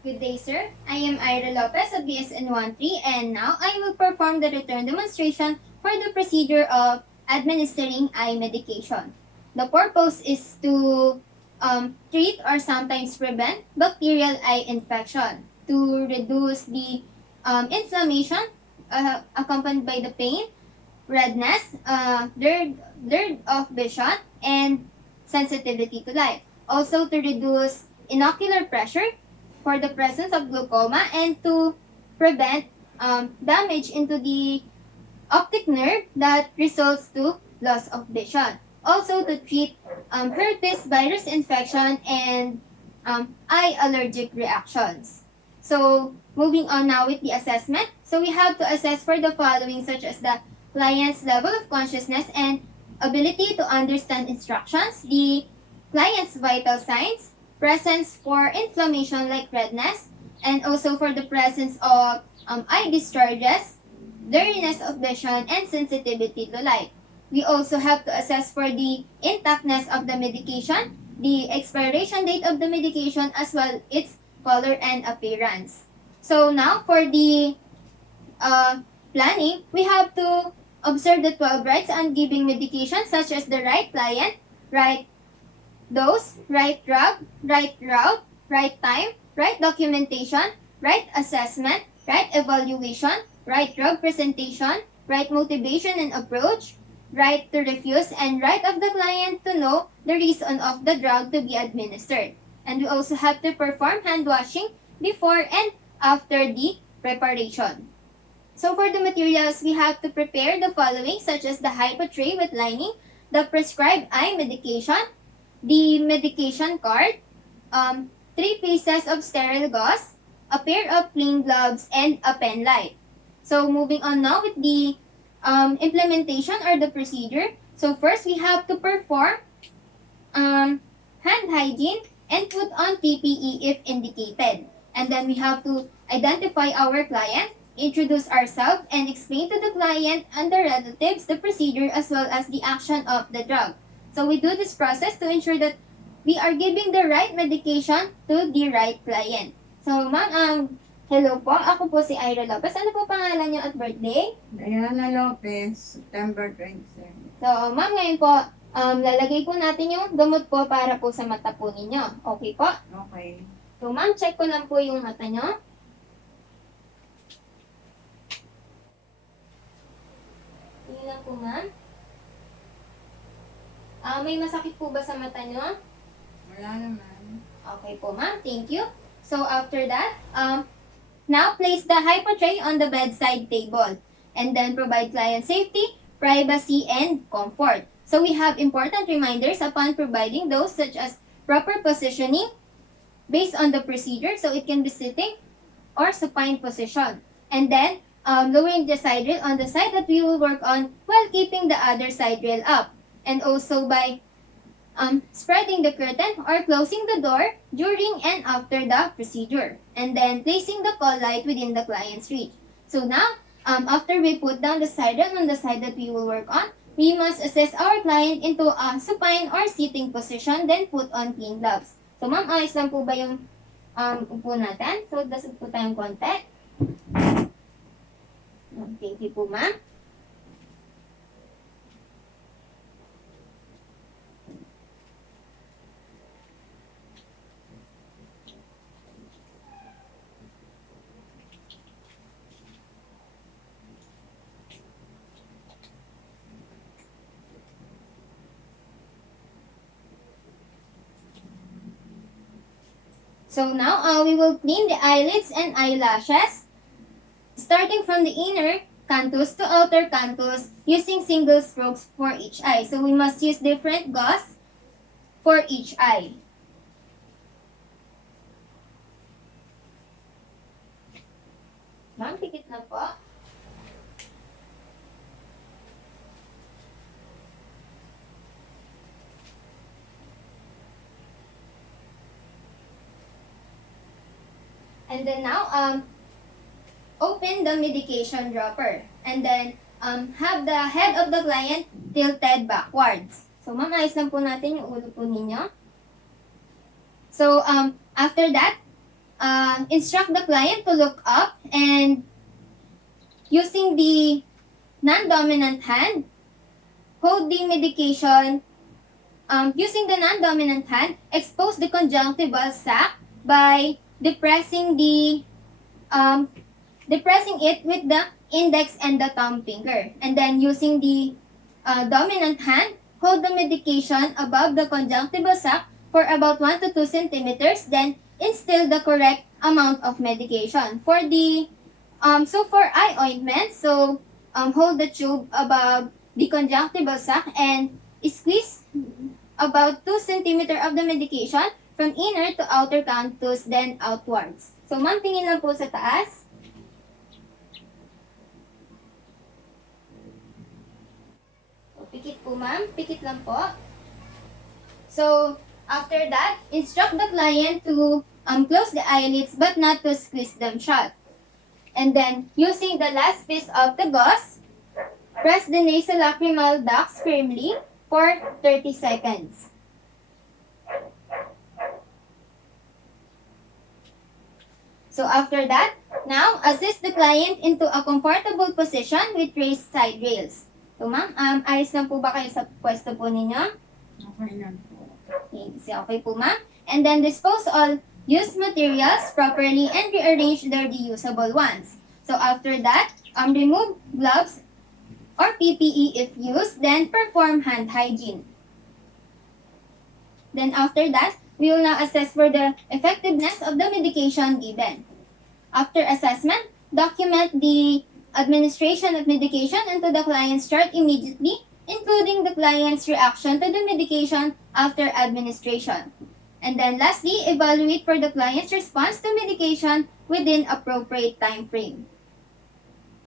Good day, sir. I am Aira Lopez of BSN 13, and now I will perform the return demonstration for the procedure of administering eye medication. The purpose is to treat or sometimes prevent bacterial eye infection, to reduce the inflammation accompanied by the pain, redness, blurred of vision, and sensitivity to light. Also to reduce inocular pressure for the presence of glaucoma and to prevent damage into the optic nerve that results to loss of vision. Also to treat herpes virus infection and eye allergic reactions. So moving on now with the assessment. So we have to assess for the following such as the client's level of consciousness and ability to understand instructions, the client's vital signs, presence for inflammation like redness, and also for the presence of eye discharges, blurriness of vision, and sensitivity to light. We also have to assess for the intactness of the medication, the expiration date of the medication, as well its color and appearance. So now for the planning, we have to observe the 12 rights on giving medication such as the right client, right dose, right drug, right route, right time, right documentation, right assessment, right evaluation, right drug presentation, right motivation and approach, right to refuse, and right of the client to know the reason of the drug to be administered. And we also have to perform hand washing before and after the preparation. So for the materials, we have to prepare the following such as the hypo tray with lining, the prescribed eye medication, the medication card, 3 pieces of sterile gauze, a pair of clean gloves, and a pen light. So moving on now with the implementation or the procedure. So first we have to perform hand hygiene and put on PPE if indicated. And then we have to identify our client, introduce ourselves, and explain to the client and the relatives the procedure as well as the action of the drug. So we do this process to ensure that we are giving the right medication to the right client. So ma'am, hello po. Ako po si Aira Lopez. Ano po pangalan niyo at birthday? Diana Lopez, September 27. So ma'am, ngayon po, lalagay po natin yung gamot po para po sa mata po ninyo. Okay po? Okay. So ma'am, check ko lang po yung mata nyo. Tingnan lang po ma'am. May masakit po ba sa mata nyo? Wala naman. Okay po ma'am, thank you. So after that, now place the hypo tray on the bedside table and then provide client safety, privacy, and comfort. So we have important reminders upon providing those such as proper positioning based on the procedure. So it can be sitting or supine position. And then lowering the side rail on the side that we will work on while keeping the other side rail up. And also by spreading the curtain or closing the door during and after the procedure. And then placing the call light within the client's reach. So now, after we put down the side rail on the side that we will work on, we must assess our client into a supine or sitting position, then put on clean gloves. So ma'am, ayos lang po ba yung upo natin? So, dasag po tayong konti. Thank you po ma'am. So now, we will clean the eyelids and eyelashes, starting from the inner canthus to outer canthus, using single strokes for each eye. So we must use different gauze for each eye. Ma'am, pikit na po. And then now, open the medication dropper. And then, have the head of the client tilted backwards. So, ma'am, ayos lang po natin yung ulo po ninyo. So, after that, instruct the client to look up and using the non-dominant hand, hold the medication. Using the non-dominant hand, expose the conjunctival sac by depressing it with the index and the thumb finger. And then using the dominant hand, hold the medication above the conjunctival sac for about 1 to 2 centimeters, then instill the correct amount of medication. For the for eye ointment, hold the tube above the conjunctival sac and squeeze about 2 centimeter of the medication from inner to outer canthus, then outwards. So, ma'am, tingin lang po sa taas. So, pikit po, ma'am. Pikit lang po. So, after that, instruct the client to close the eyelids but not to squeeze them shut. And then, using the last piece of the gauze, press the nasolacrimal ducts firmly for 30 seconds. So after that, now assist the client into a comfortable position with raised side rails. So ma'am, ayos lang po ba kayo sa pwesto po ninyo? Okay lang po. Okay po ma'am. And then dispose all used materials properly and rearrange their reusable ones. So after that, remove gloves or PPE if used, then perform hand hygiene. Then after that, we will now assess for the effectiveness of the medication given. After assessment, document the administration of medication into the client's chart immediately, including the client's reaction to the medication after administration. And then lastly, evaluate for the client's response to medication within appropriate time frame.